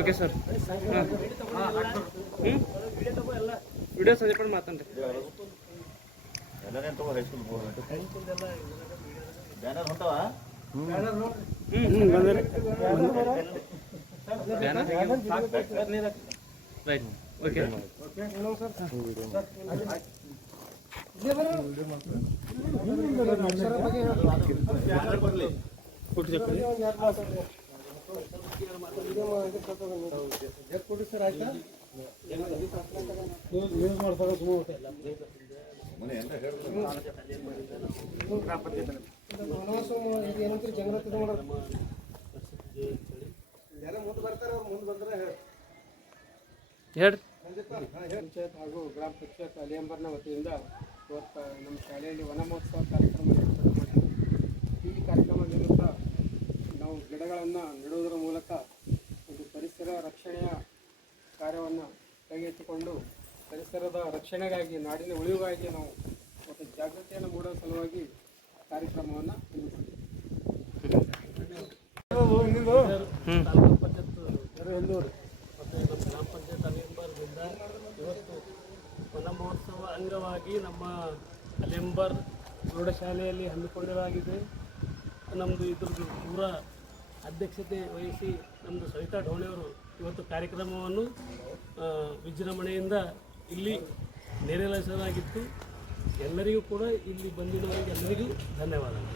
Okay sir video ಸಜೆಪಡ್ ಮಾತಂದ್ರಿ ಎಲ್ಲನೇ ತಗೋ ಹೈಸ್ಕೂಲ್ ಬ್ಯಾನರ್ ಹೊಂಟವ ರೈಟ್ ಓಕೆ ಸರ್ ಆಯ್ತಾ ಯೂಸ್ ಮಾಡ್ತಾರೆ ಏನಂತೀರಿ ಜಂಗ್ರತೆ ಮಾಡೋದು ಎಲ್ಲ ಮುಂದೆ ಬರ್ತಾರೆ ಅವ್ರು ಮುಂದೆ ಬಂದ್ರೆ ಹೇಳಿ ಪಂಚಾಯತ್ ಹಾಗೂ ಗ್ರಾಮ ಪಂಚಾಯತ್ ಅಲಿಯಂಬರ್ನ ವತಿಯಿಂದ ಇವತ್ತು ನಮ್ಮ ಶಾಲೆಯಲ್ಲಿ ವನ ಮಹೋತ್ಸವ ಕಾರ್ಯಕ್ರಮ ಮಾಡಿದ್ದೀವಿ. ಈ ಕಾರ್ಯಕ್ರಮ ನಿಮಿತ್ತ ನಾವು ಗಿಡಗಳನ್ನು ನೆಡುವುದರ ಮೂಲಕ ಒಂದು ಪರಿಸರ ರಕ್ಷಣೆಯ ಕಾರ್ಯವನ್ನು ಕೈಗೆತ್ತಿಕೊಂಡು ಪರಿಸರದ ರಕ್ಷಣೆಗಾಗಿ ನಾಡಿನ ಉಳಿವಿಗಾಗಿ ನಾವು ಮತ್ತು ಜಾಗೃತಿಯನ್ನು ಮೂಡುವ ಸಲುವಾಗಿ ಕಾರ್ಯಕ್ರಮವನ್ನು ಹಮ್ಮಿಕೊಂಡಿದ್ದೀವಿ. ತಾಲೂಕು ಪಂಚಾಯತ್ ಎರೆಹೆಲ್ಲೂರು ಮತ್ತು ನಮ್ಮ ಗ್ರಾಮ ಪಂಚಾಯತ್ ಅಲಿಯಂಬರ್ದಿಂದ ಇವತ್ತು ವನ ಮಹೋತ್ಸವ ಅಂಗವಾಗಿ ನಮ್ಮ ಅಲಿಯಂಬರ್ ಪ್ರೌಢಶಾಲೆಯಲ್ಲಿ ಹಮ್ಮಿಕೊಳ್ಳಲಾಗಿದೆ. ನಮ್ಮದು ಇದ್ರದ್ದು ಪೂರ ಅಧ್ಯಕ್ಷತೆ ವಹಿಸಿ ನಮ್ಮದು ಸವಿತಾ ಢೋಣೆಯವರು ಇವತ್ತು ಕಾರ್ಯಕ್ರಮವನ್ನು ವಿಜೃಂಭಣೆಯಿಂದ ಇಲ್ಲಿ ನೆರವೇರಿಸಲಾಗಿತ್ತು. ಎಲ್ಲರಿಗೂ ಕೂಡ ಇಲ್ಲಿ ಬಂದಿರುವವರಿಗೆ ಎಲ್ಲರಿಗೂ ಧನ್ಯವಾದಗಳು.